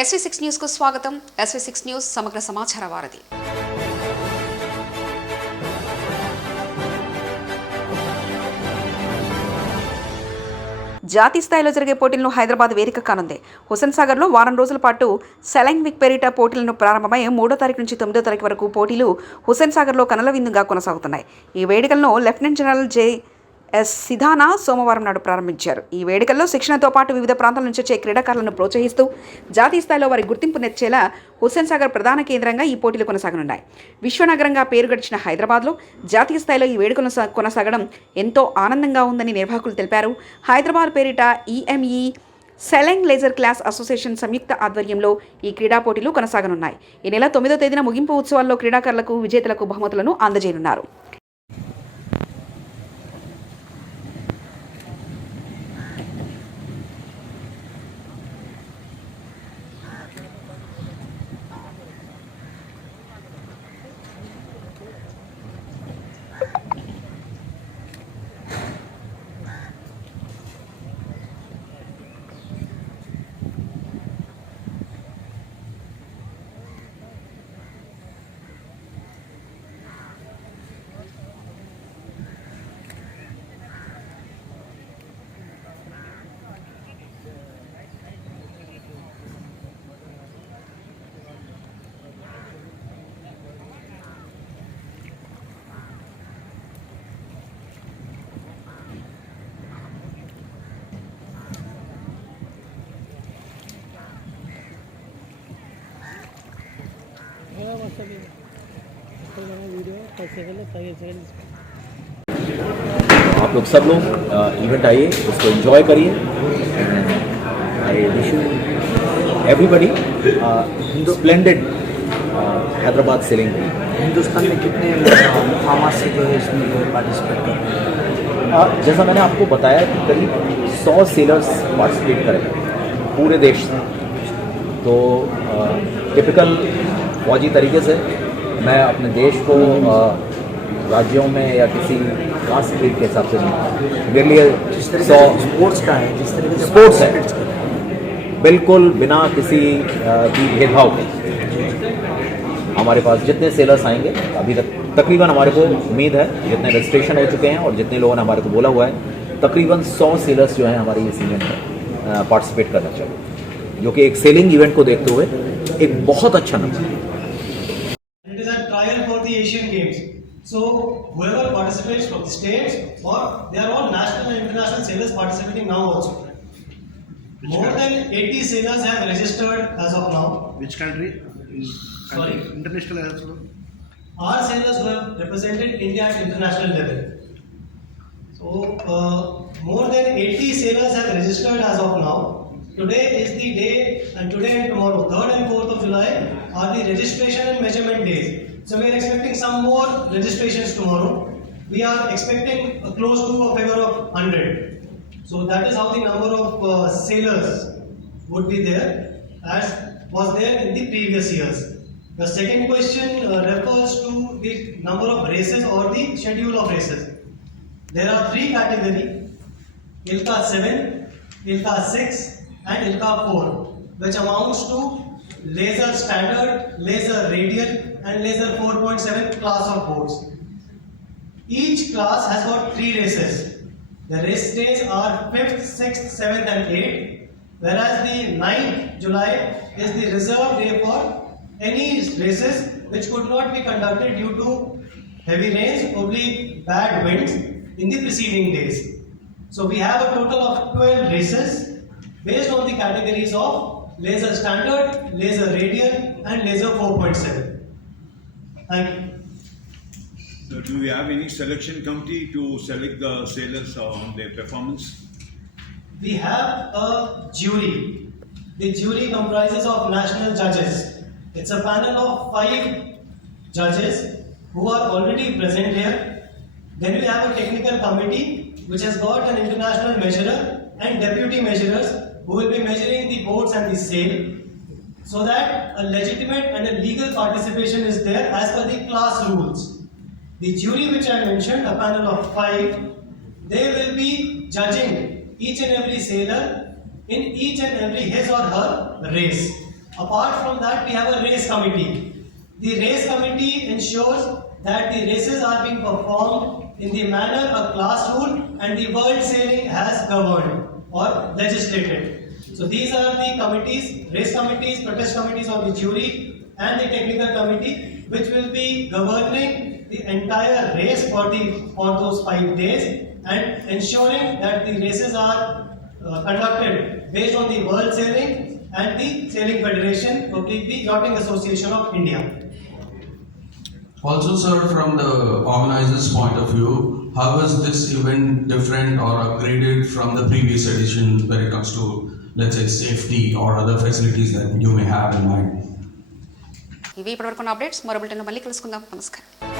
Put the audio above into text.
SV6 news కు స్వాగతం. SV6 news సమగ్ర సమాచార వారధి. జాతీయ స్థాయిలో జరిగే పోటీలను హైదరాబాద్ వేదిక కానుంది. హుస్సేన్ సాగర్లో వారం రోజుల పాటు సెలైంగ్ విక్ పేరిట పోటీలను ప్రారంభమై 3వ తారీఖు నుంచి 9వ తారీఖు వరకు పోటీలు హుస్సేన్ సాగర్లో కనుల విందుగా కొనసాగుతున్నాయి. ఈ వేడుకలను లెఫ్టినెంట్ జనరల్ జె.ఎస్. సిధానా సోమవారం నాడు ప్రారంభించారు. ఈ వేడుకల్లో శిక్షణతో పాటు వివిధ ప్రాంతాల నుంచి వచ్చే క్రీడాకారులను ప్రోత్సహిస్తూ జాతీయ స్థాయిలో వారి గుర్తింపు నెచ్చేలా హుస్సేన్ సాగర్ ప్రధాన కేంద్రంగా ఈ పోటీలు కొనసాగనున్నాయి. విశ్వనగరంగా పేరు గడిచిన హైదరాబాద్లో జాతీయ స్థాయిలో ఈ వేడుకలు కొనసాగడం ఎంతో ఆనందంగా ఉందని నిర్వాహకులు తెలిపారు. హైదరాబాద్ పేరిట ఈఎంఈ సెలైంగ్ లేజర్ క్లాస్ అసోసియేషన్ సంయుక్త ఆధ్వర్యంలో ఈ క్రీడా పోటీలు కొనసాగనున్నాయి. ఈ నెల 9వ తేదీన ముగింపు ఉత్సవాల్లో క్రీడాకారులకు విజేతలకు బహుమతులను అందజేయనున్నారు. आप लोग सब लोग इवेंट आइए, उसको एंजॉय करिए. I wish you everybody splendid Hyderabad selling. Hindustan में कितने फार्मा से जो है इसमें पार्टिसिपेट कर रहे हैं? जैसा मैंने आपको बताया कि करीब 100 सेलर्स पार्टिसिपेट करेंगे पूरे देश से. तो टिपिकल फौजी तरीके से मैं अपने देश को राज्यों में या किसी खास स्टेट के हिसाब से मेरे लिए जिस तरह से स्पोर्ट्स का है, जिस तरह से स्पोर्ट्स है, बिल्कुल बिना किसी भी भेदभाव के हमारे पास जितने सेलर्स आएंगे, अभी तक तकरीबन हमारे को उम्मीद है जितने रजिस्ट्रेशन हो चुके हैं और जितने लोगों ने हमारे को बोला हुआ है, तकरीबन 100 सेलर्स जो हैं हमारे इस इवेंट में पार्टिसिपेट करना चाहिए, जो कि एक सेलिंग इवेंट को देखते हुए एक बहुत अच्छा नंबर है. It is a trial for the Asian Games. So whoever participates from the states, or they are all national and international sailors participating now also. More than 80 sailors have registered as of now. Which country? Sorry? International as well. Our sailors who have represented India at international level. So more than 80 sailors have registered as of now. Today is the day, and today and tomorrow, 3rd and 4th of July, are the registration and measurement days. So we are expecting some more registrations tomorrow. We are expecting close to a figure of 100. So that is how the number of sailors would be there, as was there in the previous years. The second question refers to the number of races or the schedule of races. There are 3 categories: ILCA 7, ILCA 6 and ILCA 4, which amounts to laser standard, laser radial and laser 4.7 class of boats. Each class has got 3 races. The race days are 5th, 6th, 7th and 8th, whereas the 9th July is the reserved day for any races which could not be conducted due to heavy rains or bad winds in the preceding days. So we have a total of 12 races based on the categories of laser standard, laser radial and laser 4.7. Thank you. So do we have any selection committee to select the sailors on their performance? We have a jury. The jury comprises of national judges. It's a panel of 5 judges who are already present here. Then we have a technical committee which has got an international measurer and deputy measurers who will be measuring the boats and the sail, so that a legitimate and a legal participation is there as per the class rules. The jury which I mentioned, a panel of 5, they will be judging each and every sailor in each and every his or her race. Apart from that, we have a race committee. The race committee ensures that the races are being performed in the manner a class rule and the world sailing has governed or legislated. So these are the committees, race committees, protest committees of the jury and the technical committee, which will be governing the entire race for those 5 days and ensuring that the races are conducted based on the world sailing and the Sailing Federation of the Yachting Association of India. Also, sir, from the organizers' point of view, how is this event different or upgraded from the previous edition when it comes to, let's say, safety or other facilities that you may have in mind? ఇవి ఇప్పటివరకు updates మరో బులెటిన్లో మళ్ళీ కలుసుకుందాం. నమస్కారం.